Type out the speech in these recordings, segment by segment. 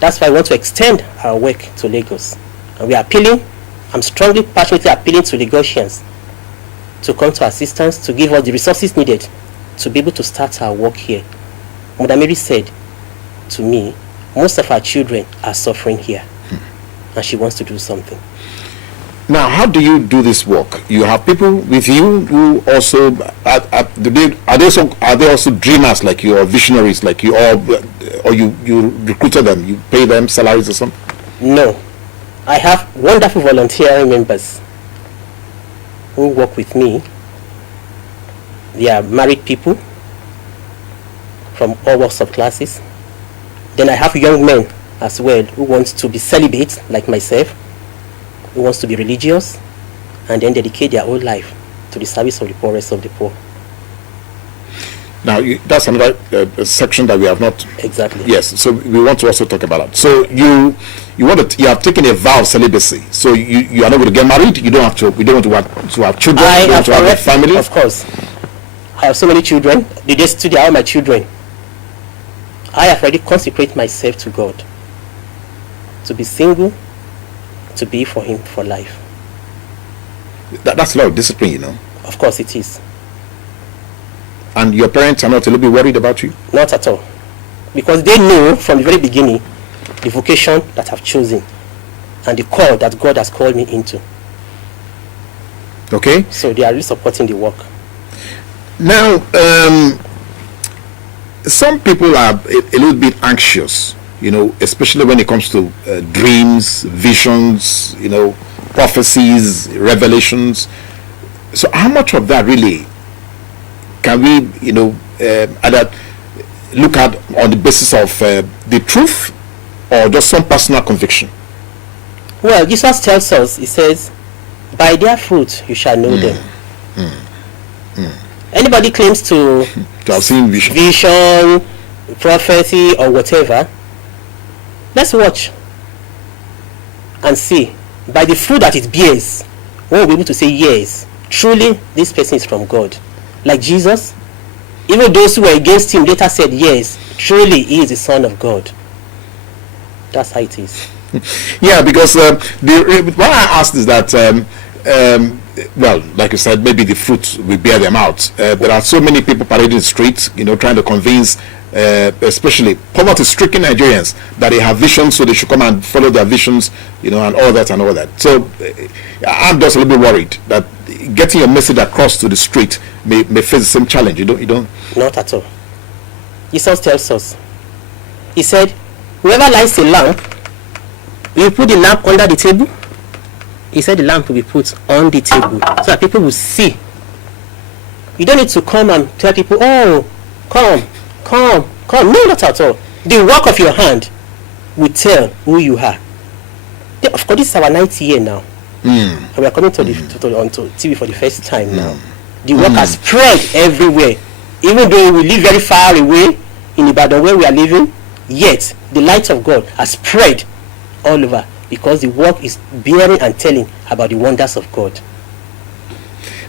That's why I want to extend our work to Lagos. And we are appealing, I'm strongly, passionately appealing to Lagosians to come to assistance, to give us the resources needed to be able to start our work here. Mother Mary said to me, most of our children are suffering here, and she wants to do something. Now, how do you do this work? You have people with you who also are they also dreamers like you, or visionaries like you, or you recruited them, you pay them salaries or something? No, I have wonderful volunteering members who work with me. They are married people from all walks of classes. Then I have young men as well who want to be celibate like myself, who wants to be religious, and then dedicate their whole life to the service of the poorest of the poor. Now, that's another section that we have not... Exactly. Yes, so we want to also talk about that. So you have taken a vow of celibacy. So you are not going to get married. You don't have to. We don't want to have children. I don't want to have a family. Of course, I have so many children. They are all my children. I have already consecrated myself to God, to be single, to be for Him for life. That's a lot of discipline, you know. Of course it is. And your parents are not a little bit worried about you? Not at all. Because they know from the very beginning the vocation that I've chosen and the call that God has called me into. Okay. So they are really supporting the work. Now, some people are a little bit anxious, you know, especially when it comes to dreams, visions, you know, prophecies, revelations. So how much of that really can we, you know, either look at on the basis of the truth or just some personal conviction? Well, Jesus tells us, He says, by their fruit you shall know them. Anybody claims to have seen vision, prophecy, or whatever, let's watch and see. By the fruit that it bears, we will be able to say, yes, truly this person is from God. Like Jesus, even those who were against Him later said, yes, truly He is the Son of God. That's how it is. Yeah, because why I asked is that well, like you said, maybe the fruit will bear them out. There are so many people parading the streets, you know, trying to convince especially poverty-stricken Nigerians that they have visions, so they should come and follow their visions, you know, and all that and all that. So I'm just a little bit worried that getting your message across to the street may face the same challenge. You don't? Not at all. Jesus tells us. He said, whoever lights a lamp, you put the lamp under the table. He said the lamp will be put on the table so that people will see. You don't need to come and tell people, oh, come. No, not at all. The work of your hand will tell who you are. Of course, this is our 9th year now. And we are coming to onto TV for the first time now. The work has spread everywhere. Even though we live very far away in Ibadan where we are living, yet the light of God has spread all over because the work is bearing and telling about the wonders of God.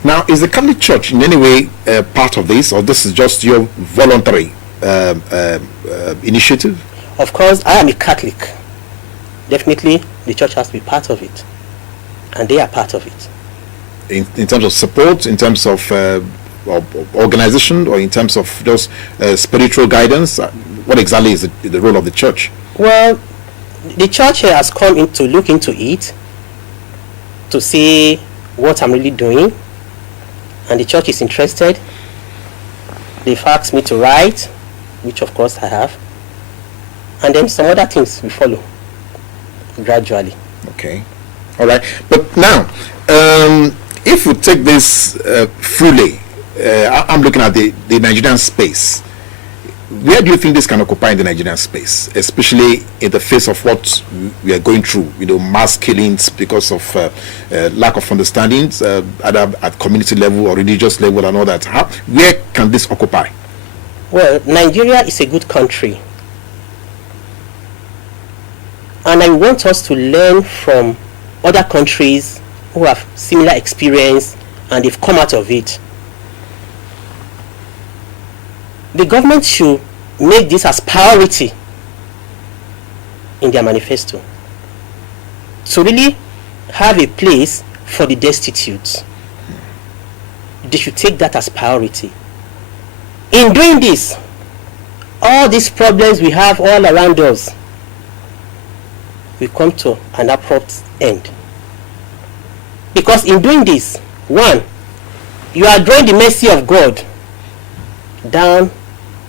Now, is the Catholic Church in any way part of this, or this is just your voluntary initiative? Of course, I am a Catholic. Definitely, the church has to be part of it, and they are part of it. In terms of support, in terms of organization, or in terms of just spiritual guidance, what exactly is the role of the church? Well, the church here has come in to look into it, to see what I'm really doing, and the church is interested. They've asked me to write, which of course I have, and then some other things will follow gradually. Okay, all right. But now, if we take this fully, I'm looking at the Nigerian space. Where do you think this can occupy in the Nigerian space, especially in the face of what we are going through, you know, mass killings because of lack of understanding, either at community level or religious level and all that? Where can this occupy? Well, Nigeria is a good country, and I want us to learn from other countries who have similar experience and they've come out of it. The government should make this as priority in their manifesto to really have a place for the destitute. They should take that as priority. In doing this, all these problems we have all around us will come to an abrupt end. Because in doing this, one, you are drawing the mercy of God down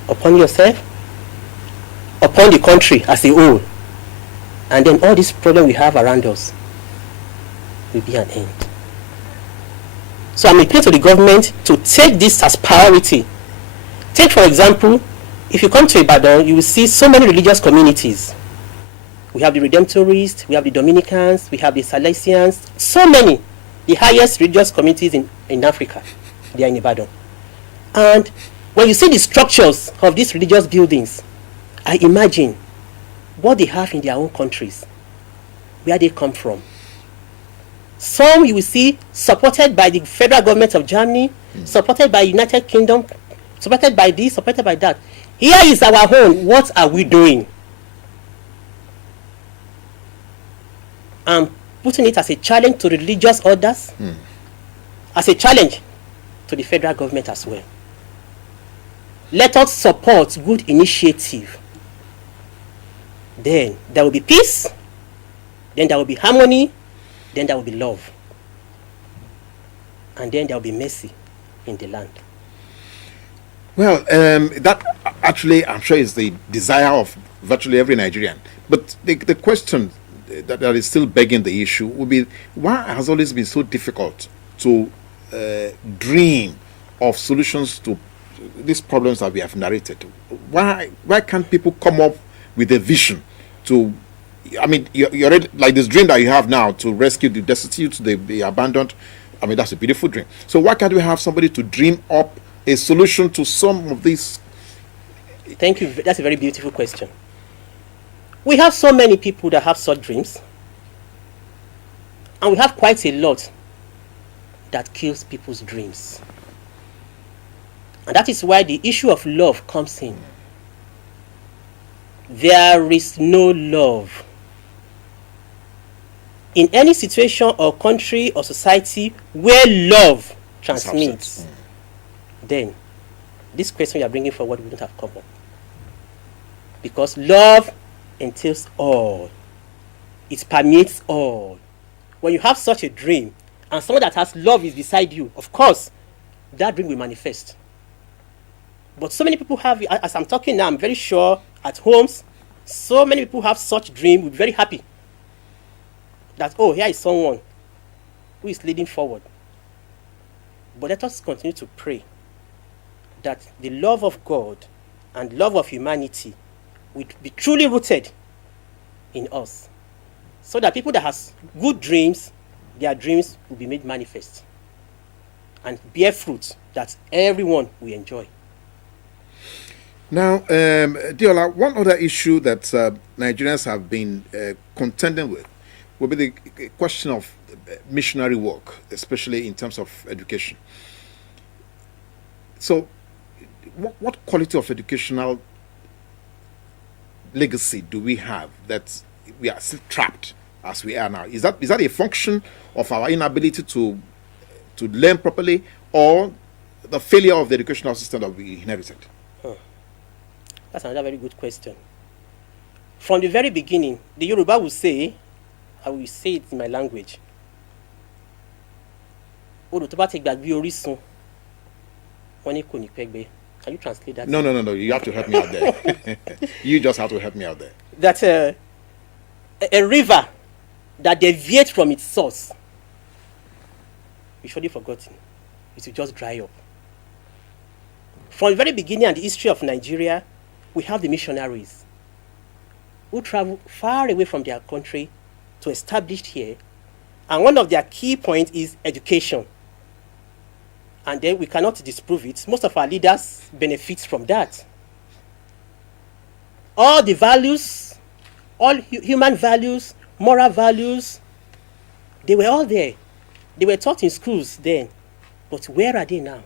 upon yourself, upon the country as a whole, and then all these problems we have around us will be an end. So I'm appealing to the government to take this as priority. Take, for example, if you come to Ibadan, you will see so many religious communities. We have the Redemptorists, we have the Dominicans, we have the Salesians, so many. The highest religious communities in Africa, they are in Ibadan. And when you see the structures of these religious buildings, I imagine what they have in their own countries, where they come from. Some you will see supported by the federal government of Germany, supported by United Kingdom, supported by this, supported by that. Here is our own. What are we doing? I'm putting it as a challenge to religious orders, as a challenge to the federal government as well. Let us support good initiative. Then there will be peace, then there will be harmony, then there will be love, and then there will be mercy in the land. Well, that actually, I'm sure, is the desire of virtually every Nigerian. But the question that is still begging the issue would be, why has it always been so difficult to dream of solutions to these problems that we have narrated? Why can't people come up with a vision to, I mean, you're already, like this dream that you have now to rescue the destitute, the abandoned. I mean, that's a beautiful dream. So why can't we have somebody to dream up a solution to some of these? Thank you. That's a very beautiful question. We have so many people that have such dreams, and we have quite a lot that kills people's dreams. And that is why the issue of love comes in. There is no love in any situation or country or society where love transmits. Then this question you are bringing forward wouldn't have come up, because love entails all. It permeates all. When you have such a dream and someone that has love is beside you, of course that dream will manifest. But so many people have, as I'm talking now, I'm very sure at homes, so many people have such dream, will be very happy that, oh, here is someone who is leading forward. But let us continue to pray that the love of God and love of humanity will be truly rooted in us, so that people that has good dreams, their dreams will be made manifest and bear fruit that everyone will enjoy. Now, Diola, one other issue that Nigerians have been contending with will be the question of missionary work, especially in terms of education. So, what quality of educational legacy do we have that we are still trapped as we are now? Is that a function of our inability to learn properly, or the failure of the educational system that we inherited? That's another very good question. From the very beginning, the Yoruba will say, I will say it in my language, can you translate that? No. You have to help me out there. You just have to help me out there. That a river that deviates from its source, we surely forgotten. It will just dry up. From the very beginning and the history of Nigeria, we have the missionaries who travel far away from their country to establish here. And one of their key points is education. And then we cannot disprove it. Most of our leaders benefit from that. All the values, all human values, moral values, they were all there. They were taught in schools then. But where are they now?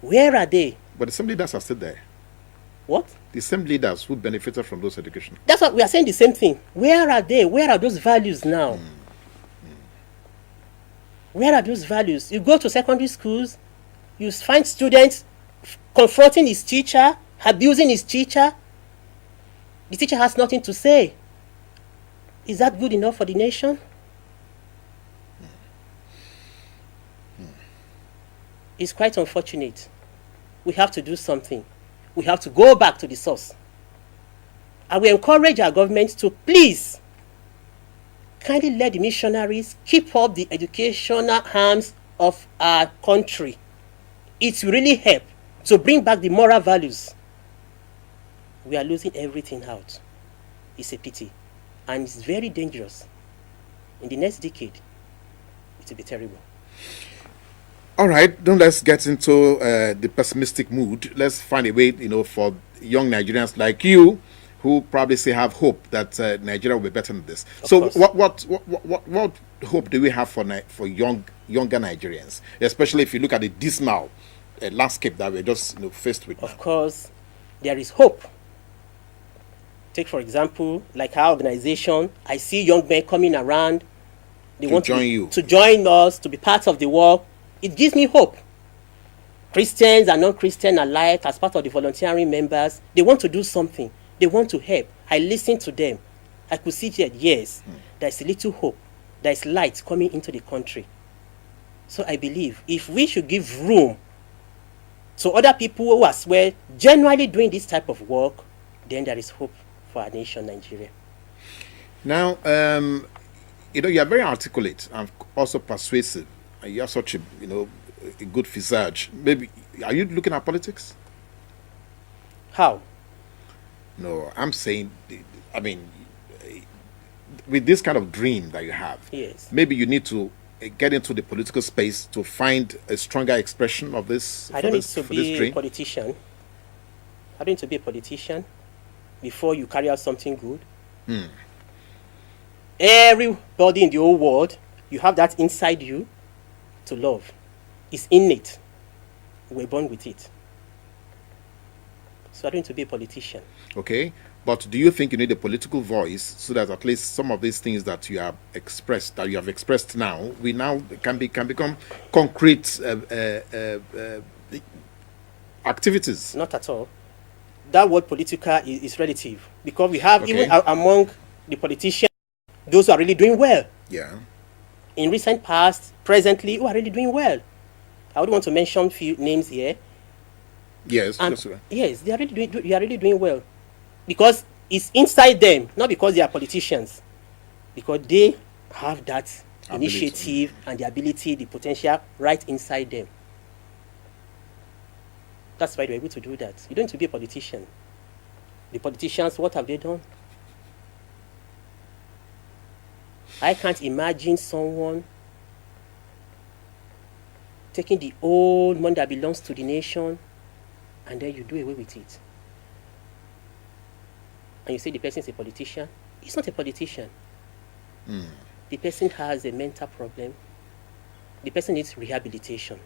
Where are they? But some leaders are still there. What? The same leaders who benefited from those education. That's what we are saying, the same thing. Where are they? Where are those values now? Where are those values? You go to secondary schools, you find students confronting his teacher, abusing his teacher. The teacher has nothing to say. Is that good enough for the nation? It's quite unfortunate. We have to do something. We have to go back to the source. And we encourage our government to please kindly let the missionaries keep up the educational arms of our country. It will really help to bring back the moral values. We are losing everything out. It's a pity. And it's very dangerous. In the next decade, it will be terrible. All right, don't let's get into the pessimistic mood. Let's find a way, for young Nigerians like you, who probably say have hope that Nigeria will be better than this. So, what hope do we have for younger Nigerians, especially if you look at the dismal landscape that we're just faced with? Of course, there is hope. Take for example, like our organization. I see young men coming around. They want to join us, to be part of the work. It gives me hope. Christians and non-Christian alike, as part of the volunteering members, they want to do something. They want to help. I listen to them. I could see that, yes, there's a little hope. There's light coming into the country. So I believe if we should give room to other people who are genuinely doing this type of work, then there is hope for our nation, Nigeria. Now, you are very articulate and also persuasive. You have such a good visage. Maybe, are you looking at politics? How? No, I'm saying, with this kind of dream that you have, yes, maybe you need to get into the political space to find a stronger expression of this. I don't need to be a politician. I don't need to be a politician before you carry out something good. Everybody in the whole world, you have that inside you to love. It's innate. We're born with it. So I don't need to be a politician. Okay, but do you think you need a political voice so that at least some of these things that you have expressed now, can become concrete activities? Not at all. That word political is relative, because we have even among the politicians those who are really doing well. Yeah. In recent past, presently, who are really doing well. I would want to mention a few names here. Yes, yes, they are really doing well, because it's inside them, not because they are politicians, because they have that initiative and the ability, the potential right inside them. That's why they're able to do that. You don't need to be a politician. The politicians, what have they done? I can't imagine someone taking the old money that belongs to the nation and then you do away with it. And you say the person is a politician. He's not a politician. The person has a mental problem. The person needs rehabilitation.